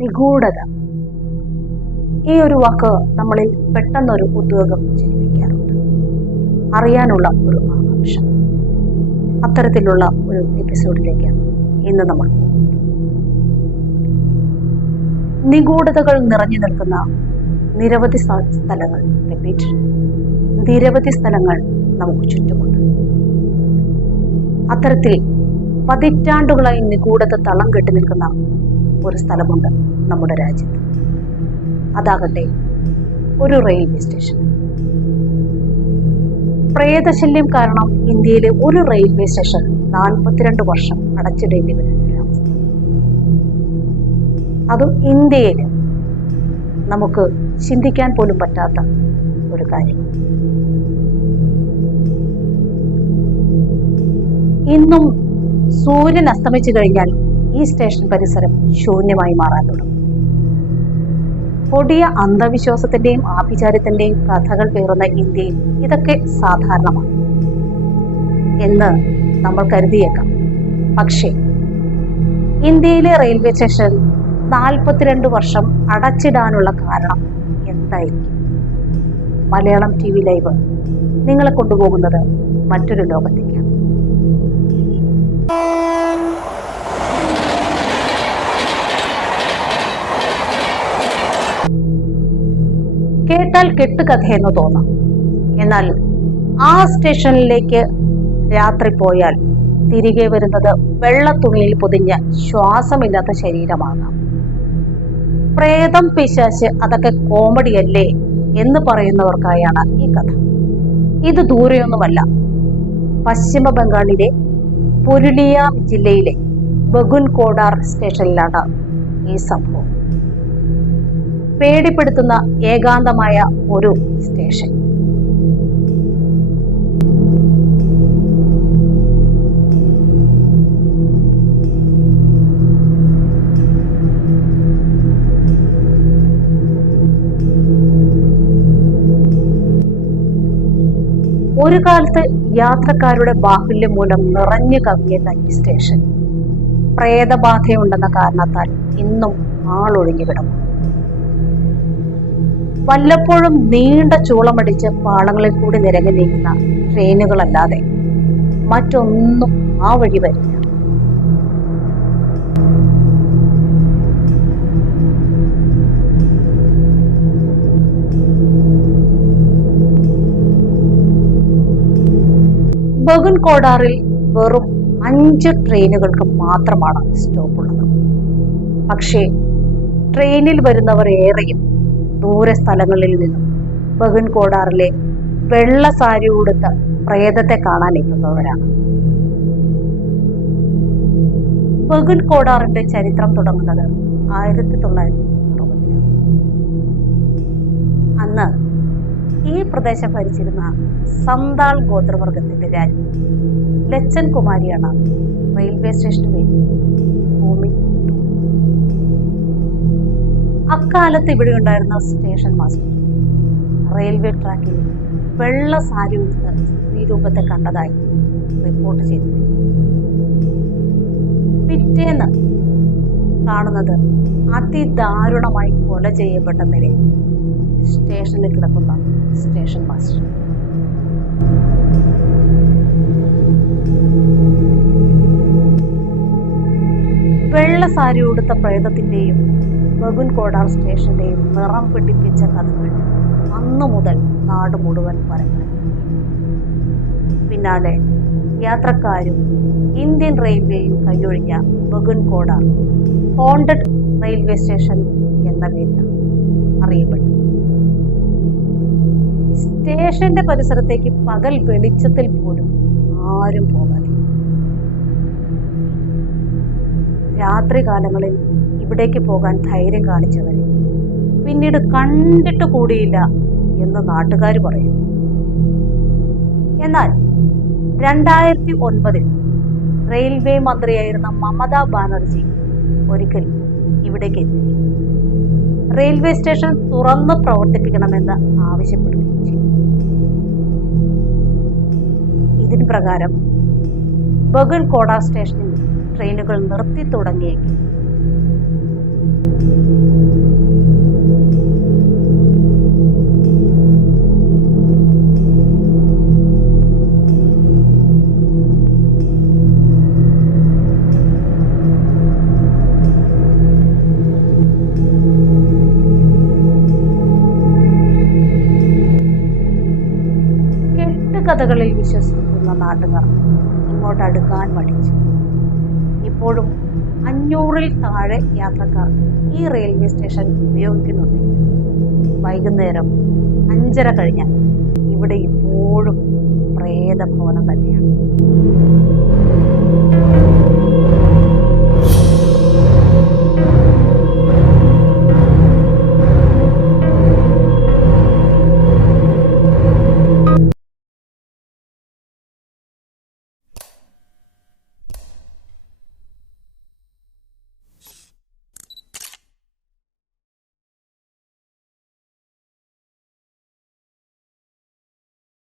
നിഗൂഢത, ഈ ഒരു വാക്ക് നമ്മളിൽ പെട്ടെന്നൊരു ഉദ്വേഗം ജനിപ്പിക്കാറുണ്ട്. അറിയാനുള്ള ഒരു ആകാംക്ഷ. അത്തരത്തിലുള്ള ഒരു എപ്പിസോഡിലേക്ക് ഇന്ന് നമ്മൾ പോകുന്നത്. നിഗൂഢതകൾ നിറഞ്ഞു നിൽക്കുന്ന നിരവധി സ്ഥലങ്ങൾ നിരവധി സ്ഥലങ്ങൾ നമുക്ക് ചുറ്റുമുണ്ട്. അത്തരത്തിൽ പതിറ്റാണ്ടുകളായി നിഗൂഢത തളം കെട്ടി നിൽക്കുന്ന ഒരു സ്ഥലമുണ്ട് നമ്മുടെ രാജ്യത്ത്. അതാകട്ടെ ഒരു റെയിൽവേ സ്റ്റേഷൻ. പ്രേതശല്യം കാരണം ഇന്ത്യയിലെ ഒരു റെയിൽവേ സ്റ്റേഷൻ 42 വർഷം അടച്ചിടേണ്ടി വരുന്ന അവസ്ഥ. അതും ഇന്ത്യയിൽ നമുക്ക് ചിന്തിക്കാൻ പോലും പറ്റാത്ത ഒരു കാര്യം. ഇന്നും സൂര്യൻ അസ്തമിച്ചു കഴിഞ്ഞാൽ ഈ സ്റ്റേഷൻ പരിസരം ശൂന്യമായി മാറാൻ തുടങ്ങും. കൊടിയ അന്ധവിശ്വാസത്തിന്റെയും ആഭിചാര്യത്തിന്റെയും കഥകൾ പേറുന്ന ഇന്ത്യയിൽ ഇതൊക്കെ സാധാരണമാണ് എന്ന് നമ്മൾ കരുതിയേക്കാം. പക്ഷേ ഇന്ത്യയിലെ റെയിൽവേ സ്റ്റേഷൻ 42 വർഷം അടച്ചിടാനുള്ള കാരണം എന്തായിരിക്കും? മലയാളം TV ലൈവ് നിങ്ങളെ കൊണ്ടുപോകുന്നത് മറ്റൊരു ലോകത്തേക്കാണ്. കേട്ടാൽ കെട്ടുകഥയെന്ന് തോന്നാം. എന്നാൽ ആ സ്റ്റേഷനിലേക്ക് രാത്രി പോയാൽ തിരികെ വരുന്നത് വെള്ളത്തുണിയിൽ പൊതിഞ്ഞ ശ്വാസമില്ലാത്ത ശരീരമാകാം. പ്രേതം, പിശാച് അതൊക്കെ കോമഡിയല്ലേ എന്ന് പറയുന്നവർക്കായാണ് ഈ കഥ. ഇത് ദൂരെയൊന്നുമല്ല, പശ്ചിമ ബംഗാളിലെ പുരുലിയ ജില്ലയിലെ ബഗുൻകോടാർ സ്റ്റേഷനിലാണ് ഈ സംഭവം. പേടിപ്പെടുത്തുന്ന ഏകാന്തമായ ഒരു സ്റ്റേഷൻ. ഒരു കാലത്ത് യാത്രക്കാരുടെ ബാഹുല്യം മൂലം നിറഞ്ഞു കവിയുന്ന ഈ സ്റ്റേഷൻ പ്രേതബാധയുണ്ടെന്ന കാരണത്താൽ ഇന്നും ആളൊഴിഞ്ഞു കിടക്കും. വല്ലപ്പോഴും നീണ്ട ചൂളമടിച്ച് പാളങ്ങളിൽ കൂടി നിരങ്ങി നീങ്ങുന്ന ട്രെയിനുകളല്ലാതെ മറ്റൊന്നും ആ വഴി വരില്ല. ബഗുൻകോടാറിൽ വെറും 5 ട്രെയിനുകൾക്ക് മാത്രമാണ് സ്റ്റോപ്പ് ഉള്ളത്. പക്ഷേ ട്രെയിനിൽ വരുന്നവർ ഏറെയും ദൂര സ്ഥലങ്ങളിൽ നിന്നും ബഗുൻകോടാറിലെ വെള്ള സാരി ഉടുത്ത പ്രേതത്തെ കാണാൻ എത്തുന്നവരാണ്. ബഗുൻകോടാറിന്റെ ചരിത്രം തുടങ്ങുന്നത് 1960-ലാണ്. അന്ന് ഈ പ്രദേശം ഭരിച്ചിരുന്ന സന്താൾ ഗോത്രവർഗത്തിന്റെ രാജ്ഞി ലച്ചൻ കുമാരിയാണ് റെയിൽവേ സ്റ്റേഷന് വേണ്ടി ഭൂമി. അക്കാലത്ത് ഇവിടെ ഉണ്ടായിരുന്ന സ്റ്റേഷൻ മാസ്റ്റർ റെയിൽവേ ട്രാക്കിൽ വെള്ള സാരി ഉടുത്ത് സ്ത്രീ രൂപത്തെ കണ്ടതായി റിപ്പോർട്ട് ചെയ്തിരുന്നു. പിറ്റേന്ന് കാണുന്നത് അതിദാരുണമായി കൊല ചെയ്യപ്പെട്ട നിലയിൽ സ്റ്റേഷനിൽ കിടക്കുന്ന സ്റ്റേഷൻ മാസ്റ്റർ. വെള്ള സാരി ഉടുത്ത പ്രേതത്തിന്റെയും ബഗുൻകോടാർ സ്റ്റേഷന്റെയും നിറം പിടിപ്പിച്ച കഥകൾ അന്നു മുതൽ നാട് മുഴുവൻ പരന്നു. പിന്നാലെ യാത്രക്കാരും ഇന്ത്യൻ റെയിൽവേയും കൈയൊഴിഞ്ഞ ബഗുൻകോടാർ ഹോണ്ടഡ് റെയിൽവേ സ്റ്റേഷൻ എന്ന പേരിൽ അറിയപ്പെട്ടു. സ്റ്റേഷന്റെ പരിസരത്തേക്ക് പകൽ വെളിച്ചത്തിൽ പോലും ആരും പോകാതെ രാത്രി കാലങ്ങളിൽ ഇവിടേക്ക് പോകാൻ ധൈര്യം കാണിച്ചവരെ പിന്നീട് കണ്ടിട്ട് കൂടിയില്ല എന്ന് നാട്ടുകാർ പറയുന്നു. എന്നാൽ 2009 റെയിൽവേ മന്ത്രിയായിരുന്ന മമതാ ബാനർജി ഒരിക്കൽ ഇവിടേക്ക് എത്തി റെയിൽവേ സ്റ്റേഷൻ തുറന്ന് പ്രവർത്തിപ്പിക്കണമെന്ന് ആവശ്യപ്പെടുകയും ചെയ്തു. ഇതിന് പ്രകാരം ബഗുൻകോടാർ സ്റ്റേഷനിൽ ട്രെയിനുകൾ നിർത്തി തുടങ്ങിയെങ്കിൽ കഥകളിൽ വിശ്വസിക്കുന്ന നാട്ടുകാർ ഇങ്ങോട്ട് അടുക്കാൻ മടിച്ചു. ഇപ്പോഴും 500-ൽ താഴെ യാത്രക്കാർ ഈ റെയിൽവേ സ്റ്റേഷൻ ഉപയോഗിക്കുന്നുണ്ടെങ്കിൽ വൈകുന്നേരം 5:30 കഴിഞ്ഞാൽ ഇവിടെ ഇപ്പോഴും പ്രേതഭവനം തന്നെയാണ്.